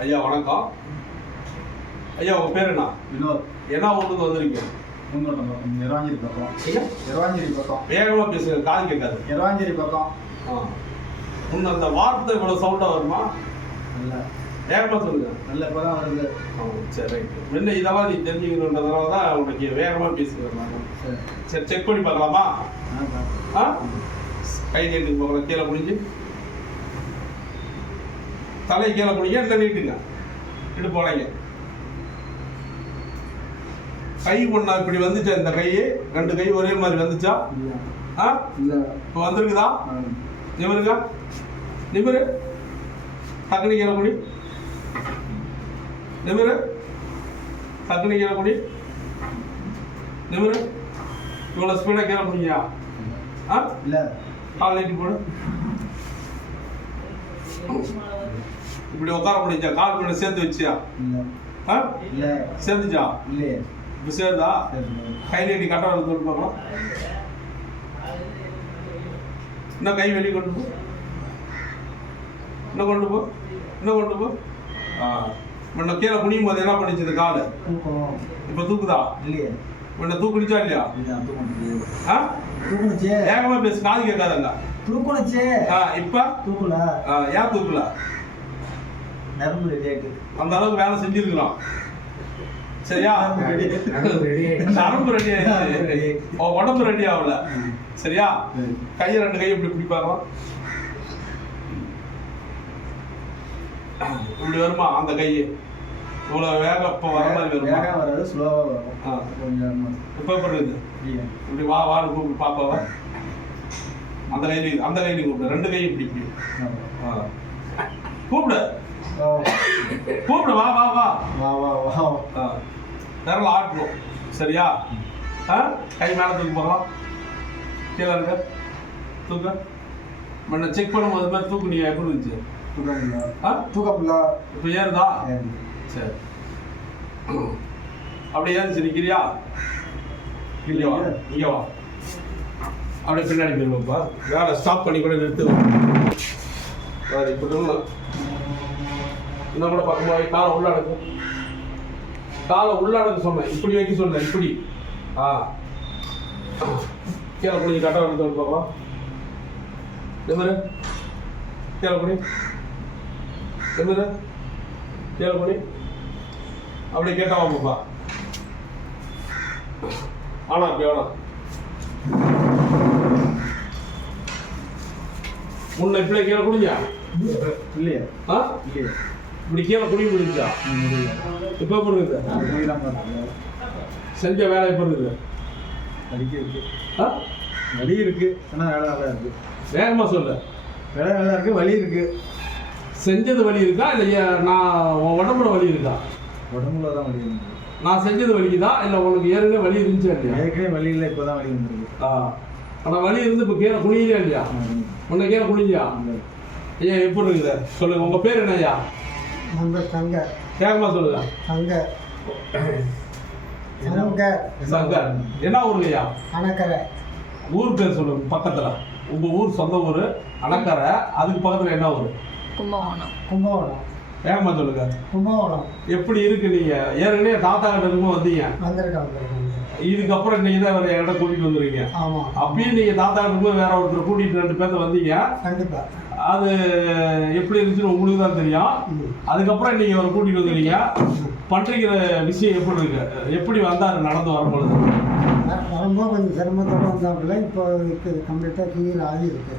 ஐயா வணக்கம். ஐயா உங்க பேர் என்ன? வினோத். என்ன ஊருக்கு வந்திருக்கீங்க? பூந்தோட்டம் பக்கம் ஐயா? எரவாஞ்சேரி பக்கம். வேகமா பேசுங்க காது கேட்காது. எரவாஞ்சேரி பக்கம். ஆ. முன்ன அந்த வார்த்தை இவ்வளவு சவுண்டா வருமா? நல்ல வேகமா சொல்லுங்க. நல்ல இப்போ தான் வருது. ஆ, சரி ரைட். முன்ன இதெல்லாம் நீ தெரிஞ்சுக்கணுன்றதுனால தான் உனக்கு வேகமா பேசுகிறேன் நான். சரி. சரி செக் பண்ணி பார்க்கலாமா? ஆ, கை நீட்டுக்கு போகலாம் கீழே முடிஞ்சு தலையை கீழே முடிங்க இல்லை நீட்டுங்க. இட்டு போனீங்க கை ஒண்ணா இப்படி வந்துச்சா இந்த கை? ரெண்டு கை ஒரே மாதிரி வந்துச்சா? ஆ? இல்ல. இப்போ வந்திருக்குதா. நிமிருங்க. நிமிரு. டக்குனு கீழே முடி நிமிரு. டக்குனு கீழே முடி நிமிரு. இவ்வளோ ஸ்பீடாக கீழே முடியா ஆ? இல்ல. கால் நீட்டி போடு. இப்படி உட்கார முடிஞ்சா? கால் பண்ண சேர்த்து வச்சியா? இல்ல. ஆ? இல்ல. சேர்ந்துச்சா? இப்போ சேர்ந்தா? சரி கை நீட்டி கட்ட வரது பார்க்கலாம் இன்னும் கை வெளியே கொண்டு போ. இன்னும் கொண்டு போ. இன்னும் கொண்டு போ. ஆ. முன்ன கீழே குனியும் போது என்ன பண்ணிச்சு இந்த காலு? இப்போ தூக்குதா? இல்லையே. முன்ன தூக்குனிச்சா இல்லையா? தூக்கணுச்சே வேகமா பேசு காது கேட்காதங்க. தூக்கணுச்சே ஆ இப்போ? தூக்கல. ஏன் தூக்கல? நரம்பு ரெடியாக்கு அந்த அளவுக்கு வேலை செஞ்சிருக்கிறோம் சரியா? நரம்பு ரெடி ஆயிடுச்சு உடம்பு ரெடி ஆகல. சரியா? கையை ரெண்டு கையை இப்படி பிடிப்பாங்க இப்படி வருமா அந்த கை இவ்வளவு வேகம் இப்போ வர மாதிரி வருமா? வேகம் வராது ஸ்லோவா வரும். ஆ. கொஞ்சம் இப்போ. இப்படி வா வான்னு கூப்பிட்டு பாப்பாவா? அந்த கையிலையும் அந்த கையிலையும் கூப்பிடு. ரெண்டு கையும் இப்படி இப்படி. ஆ. கூப்பிடு. கூப்பிடு வா வா வா. வா வா வா. ஆ. விரல் ஆட்டணும் சரியா? ஆ? கை மேலே தூக்கி போகலாம் கீழே இருக்க தூக்க. முன்ன செக் பண்ணும்போது மாதிரி தூக்கு நீ எப்படி இருந்துச்சு? தூக்கம் ஆ? தூக்கம் இப்போ ஏறுதா? சரி. அப்படியே ஏறிச்சு நிற்கிறியா இங்கே வா இங்கே வா. அப்படியே பின்னாடி போயிருவோம்ப்பா. வேலை ஸ்டாப் பண்ணி கூட நிறுத்து வேறு இப்படி இன்னும் கூட பக்கமாக. காலை உள்ள அடக்கு காலை உள்ள அடக்க சொன்னேன். இப்படி வைக்க சொன்னேன். இப்படி. ஆ. கீழே குடிஞ்சு கட்ட வந்து பார்க்கலாம். நிமிரு கீழே குடி நிமிரு கீழே குடி அப்படியே கேட்டா வாப்பா ஆனா அப்படி வேணாம் முன்ன இப்படி கீழே குடிஞ்சா இல்லையே? ஆ? இல்லையே? இப்படி கீழே குடி முடிஞ்சா இப்போ முடியலாம் பாருங்க செஞ்ச வேலை எப்படி இருக்குது வலிக்கு இருக்கு ஆ? வலி இருக்கு ஆனா வேலை நல்லா இருக்கு. வேகமா சொல்லு. வேலை நல்லா இருக்கு வலி இருக்கு. செஞ்சது வலி இருக்கா இல்லை நான் உடம்புல வலி இருக்கா? உடம்புல தான் வலி இருக்கு நான் செஞ்சது வலிக்குதா இல்லை உனக்கு ஏற்கனவே வலி இருந்துச்சா இல்லையா? ஏற்கனவே வலி இல்லை இப்போதான் வலி வந்துருக்கு. ஆ. ஆனால் வலி இருந்து இப்போ கீழே குனியிலையா இல்லையா? உன்னை கீழே குனிஞ்சியா? ஐயா எப்படி இருக்குது சொல்லுங்க உங்க பேர் என்ன ஐயா நம்ம சங்க வேகமா சொல்லுங்க சங்க சங்க சங்கர் என்ன ஊருங்க ஐயா? அணக்கரை ஊர் பேர் சொல்லுங்க பக்கத்துல. உங்க ஊர் சொந்த ஊர் அணக்கரை அதுக்கு பக்கத்துல என்ன ஊர்? கும்பகோணம். கும்பகோணம். வேகமா சொல்லுங்க. கும்பகோணம். எப்படி இருக்கு நீங்க? ஏற்கனவே தாத்தா கிட்ட இருக்கும்போது வந்தீங்க. வந்திருக்கேன் இதுக்கப்புறம் இன்னைக்கு தான் வேற இடம் கூட்டிட்டு வந்துருக்கீங்க. ஆமாம் அப்பயும் நீங்க தாத்தா கிட்ட இருக்கும்போது வேற ஒருத்தர் கூட்டிட்டு ரெண்டு பேர்த்த வந்தீங்க. கண்டிப்பாக அது எப்படி இருந்துச்சுன்னு உங்களுக்கு தான் தெரியும். அதுக்கப்புறம் நீங்க அவரை கூட்டிட்டு வந்துருக்கீங்க. பண்றீங்கிற விஷயம் எப்படி இருக்கு? எப்படி வந்தாரு நடந்து வரும்பொழுது? வரும்போது கொஞ்சம் சிரமத்தோடு வந்தாப்புல இப்போ கம்ப்ளீட்டாக கிளியர் ஆகி இருக்கு.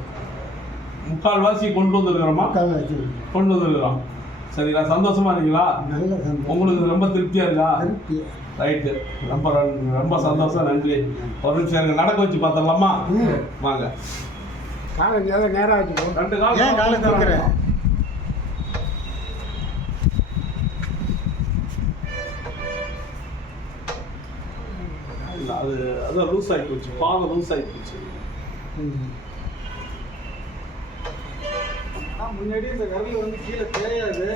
முக்கால்வாசி கொண்டு வந்திருக்கிறோமா? கொண்டு வந்திருக்கிறோம். சரிங்களா சந்தோஷமா இருக்கீங்களா? உங்களுக்கு ரொம்ப திருப்தியா இருக்கா? ரைட்டு ரொம்ப ரொம்ப சந்தோஷம். நன்றி. ஒரு நிமிஷம் நடக்க வச்சு பார்த்துடலாமா? ம். வாங்க. காலை நேரம் நேரம் ஆச்சு ரெண்டு கால் ஏன் காலை தூக்குறேன் அது அதான் லூஸ் ஆகி போச்சு. பாதம் லூஸ் ஆகி போச்சு. முன்னாடி இந்த விரல் வந்து கீழே தேயாது.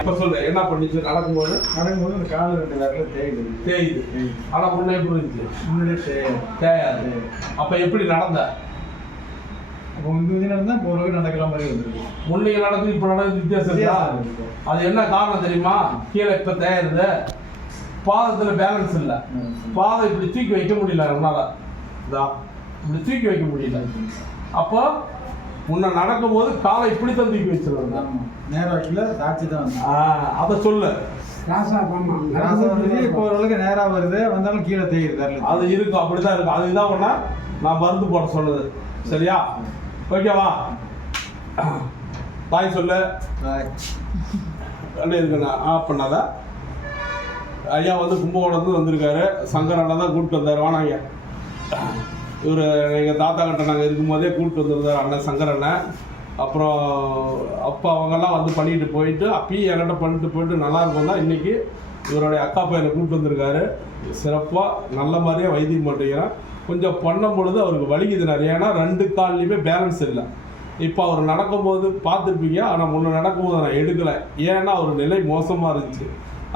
இப்ப சொல்லு என்ன பண்ணிச்சு நடக்கும்போது? நடக்கும்போது இந்த கால் ரெண்டு விரல தேயுது. தேயுது. ஆனா முன்ன எப்படி இருந்துச்சு முன்னாடியே தேயாது. அப்ப எப்படி நடந்த? அப்போ இந்த இது நடந்தா இப்போ ஓரளவுக்கு நடக்கிற மாதிரி வந்துருக்கு முன்னைக்கு நடக்குது இப்போ நடக்குது வித்தியாசம். அது என்ன காரணம் தெரியுமா? கீழே இப்போ தேயுது பாதத்தில் பேலன்ஸ் இல்லை. ம். பாதை இப்படி தூக்கி வைக்க முடியல என்னால் இதான் இப்படி தூக்கி வைக்க முடியல. அப்போ முன்ன நடக்கும்போது காலை இப்படி தான் தூக்கி வச்சிருவாங்க நேரம் சாட்சி தான் அதை சொல்லு. இப்போ ஓரளவுக்கு நேரா வருது. வந்தாலும் கீழே தேயுது அது இருக்கும் அப்படிதான் இருக்கும். அதுதான் ஒண்ணா நான் மருந்து போட சொன்னது. சரியா? ஓகேவா தாய் சொல்லு. அண்ணே இருக்குண்ணா ஆஃப் பண்ணாத. ஐயா வந்து கும்பகோணத்துக்கு வந்திருக்காரு. சங்கர் அண்ணா தான் கூப்பிட்டு வந்தார். வாங்க ஐயா. இவர் எங்கள் தாத்தா கிட்ட நாங்கள் இருக்கும்போதே கூப்பிட்டு வந்திருந்தார் அண்ணன் சங்கர் அண்ணன். அப்புறம் அப்பா அவங்கெல்லாம் வந்து பண்ணிட்டு போயிட்டு அப்பயும் என்கிட்ட பண்ணிட்டு போயிட்டு நல்லா இருக்கும் தான் இன்றைக்கி இவருடைய அக்கா பையனை கூப்பிட்டு வந்திருக்காரு. சிறப்பாக நல்ல மாதிரியே வைத்தியம் பண்ணுறீங்கன்னா கொஞ்சம் பண்ணும் பொழுது அவருக்கு வலிக்குது நிறைய. ஏன்னா ரெண்டு கால்லையுமே பேலன்ஸ் இல்லை. இப்போ அவர் நடக்கும்போது பார்த்துருப்பீங்க. ஆனால் முன்னே நடக்கும்போது நான் எடுக்கலை. ஏன்னா அவர் நிலை மோசமாக இருந்துச்சு.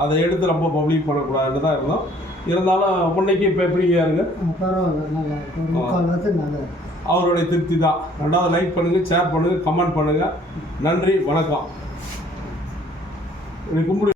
அதை எடுத்து ரொம்ப பப்ளிக் பண்ணக்கூடாதுன்னு தான் இருந்தோம். இருந்தாலும் முன்னைக்கு இப்போ எப்படிங்க இருக்கு. அவருடைய திருப்தி தான். ரெண்டாவது லைக் பண்ணுங்கள் ஷேர் பண்ணுங்கள் கமெண்ட் பண்ணுங்கள் நன்றி வணக்கம். கும்பிடு